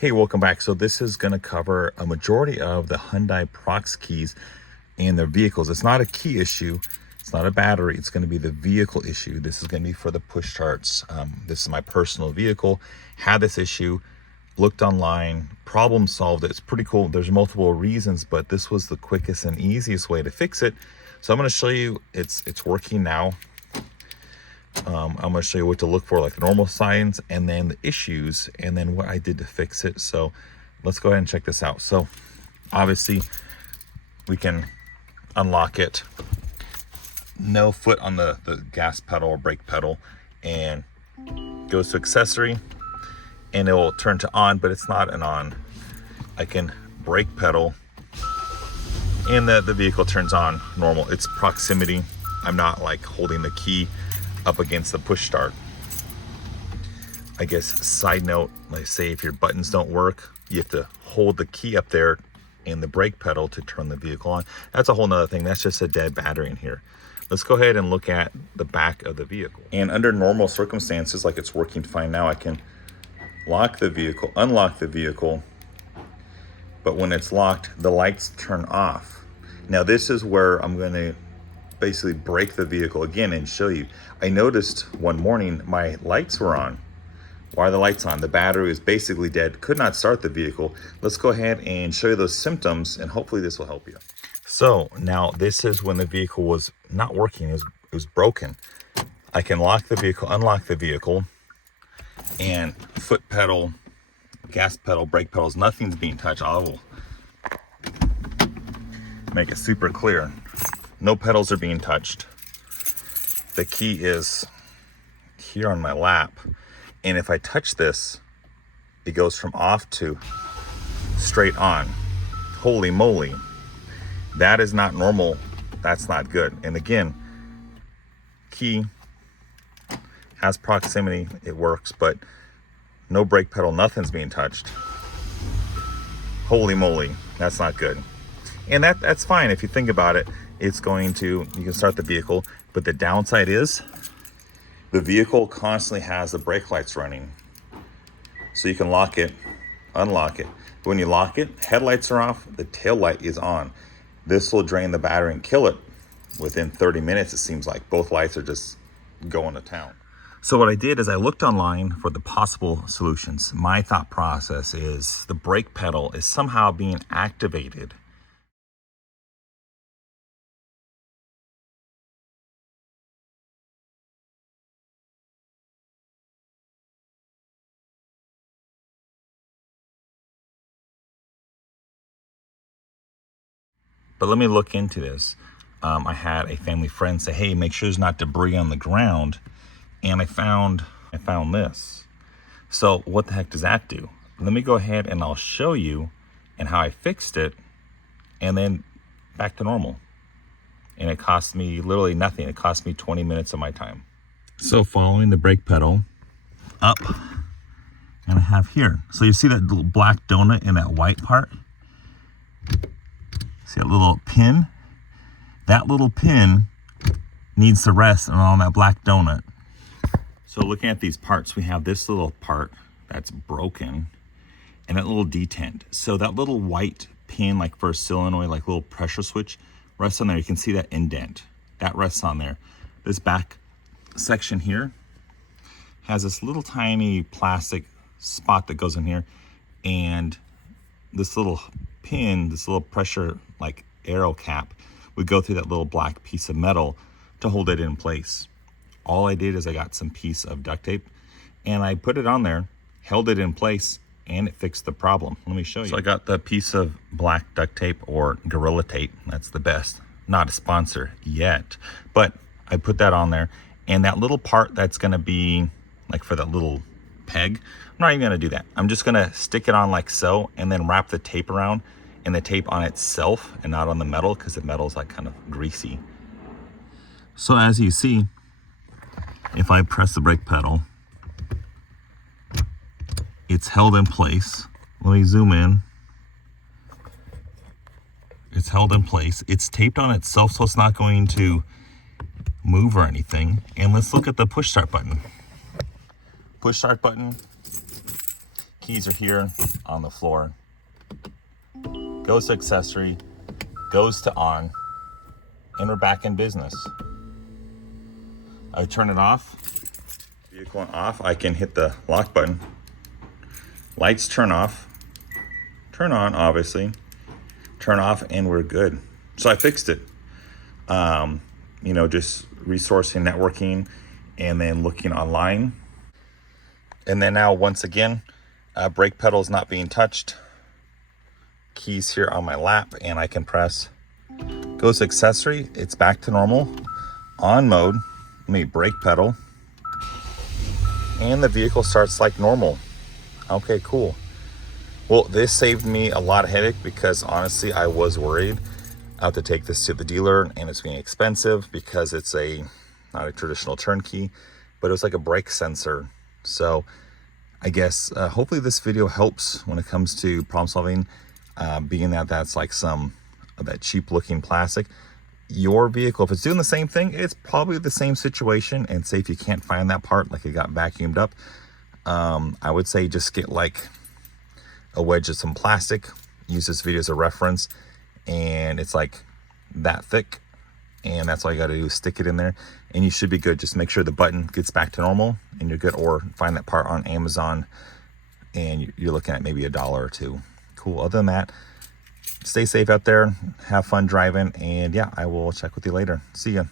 Hey, welcome back. So this is going to cover a majority of the Hyundai prox keys and their vehicles. It's not a key issue. It's not a battery. It's going to be the vehicle issue. This is going to be for the push starts. This is my personal vehicle. Had this issue, looked online, problem solved it. It's pretty cool. There's multiple reasons, but this was the quickest and easiest way to fix it. So I'm going to show you it's working now. I'm going to show you what to look for, like the normal signs, and then the issues, and then what I did to fix it. So let's go ahead and check this out. So obviously we can unlock it, no foot on the gas pedal or brake pedal, and goes to accessory, and it will turn to on, but it's not an on. I can brake pedal, and the vehicle turns on normal. It's proximity. I'm not like holding the key up against the push start. I guess side note, like say if your buttons don't work, you have to hold the key up there and the brake pedal to turn the vehicle on. That's a whole nother thing. That's just a dead battery in here. Let's go ahead and look at the back of the vehicle. And under normal circumstances, like it's working fine now, I can lock the vehicle, unlock the vehicle, but when it's locked, the lights turn off. Now this is where I'm going to basically brake the vehicle again and show you. I noticed one morning my lights were on. Why are the lights on? The battery is basically dead. Could not start the vehicle. Let's go ahead and show you those symptoms, and hopefully this will help you. So now this is when the vehicle was not working. It was broken. I can lock the vehicle, unlock the vehicle, and foot pedal, gas pedal, brake pedals, nothing's being touched. I will make it super clear. No pedals are being touched. The key is here on my lap. And if I touch this, it goes from off to straight on. Holy moly. That is not normal. That's not good. And again, key has proximity. It works, but no brake pedal, nothing's being touched. Holy moly. That's not good. And that's fine if you think about it. It's going to, you can start the vehicle, but the downside is the vehicle constantly has the brake lights running. So you can lock it, unlock it. When you lock it, headlights are off, the tail light is on. This will drain the battery and kill it within 30 minutes, it seems like. Both lights are just going to town. So what I did is I looked online for the possible solutions. My thought process is the brake pedal is somehow being activated. But let me look into this. I had a family friend say, hey, make sure there's not debris on the ground. And I found this. So what the heck does that do? Let me go ahead and I'll show you and how I fixed it, and then back to normal. And it cost me literally nothing. It cost me 20 minutes of my time. So following the brake pedal up, and I have here. So you see that little black donut in that white part? See that little pin? That little pin needs to rest on that black donut. So looking at these parts, we have this little part that's broken and that little detent. So that little white pin, like for a solenoid, like little pressure switch, rests on there. You can see that indent. That rests on there. This back section here has this little tiny plastic spot that goes in here, and this little pin, this little pressure like arrow cap, would go through that little black piece of metal to hold it in place. All I did is I got some piece of duct tape and I put it on there, held it in place, and it fixed the problem. Let me show you. So I got the piece of black duct tape, or Gorilla Tape. That's the best. Not a sponsor yet, but I put that on there, and that little part that's gonna be like for that little peg, I'm not even gonna do that. I'm just gonna stick it on like so, and then wrap the tape around, and the tape on itself and not on the metal, because the metal is like kind of greasy. So as you see, if I press the brake pedal, it's held in place. Let me zoom in. It's held in place. It's taped on itself, so it's not going to move or anything. And let's look at the push start button. Push start button. keys are here on the floor. Goes to accessory, goes to on, and we're back in business. I turn it off. Vehicle off, I can hit the lock button. Lights turn off, turn on, obviously, turn off, and we're good. So I fixed it. You know, just resourcing, networking, and then looking online. And then now, once again, brake pedal is not being touched. Keys here on my lap, and I can press. Goes to accessory, it's back to normal. On mode, let me brake pedal. And the vehicle starts like normal. Okay, cool. Well, this saved me a lot of headache because honestly, I was worried. I have to take this to the dealer and it's being expensive because it's not a traditional turnkey, but it was like a brake sensor. So I guess hopefully this video helps when it comes to problem solving, being that that's like some of that cheap looking plastic. Your vehicle, if it's doing the same thing, it's probably the same situation. And say if you can't find that part, like it got vacuumed up, I would say just get like a wedge of some plastic, use this video as a reference, and it's like that thick, and that's all you got to do is stick it in there and you should be good. Just make sure the button gets back to normal and you're good, or find that part on Amazon and you're looking at maybe $1 or $2. Cool. Other than that, stay safe out there, have fun driving, and yeah, I will check with you later. See ya.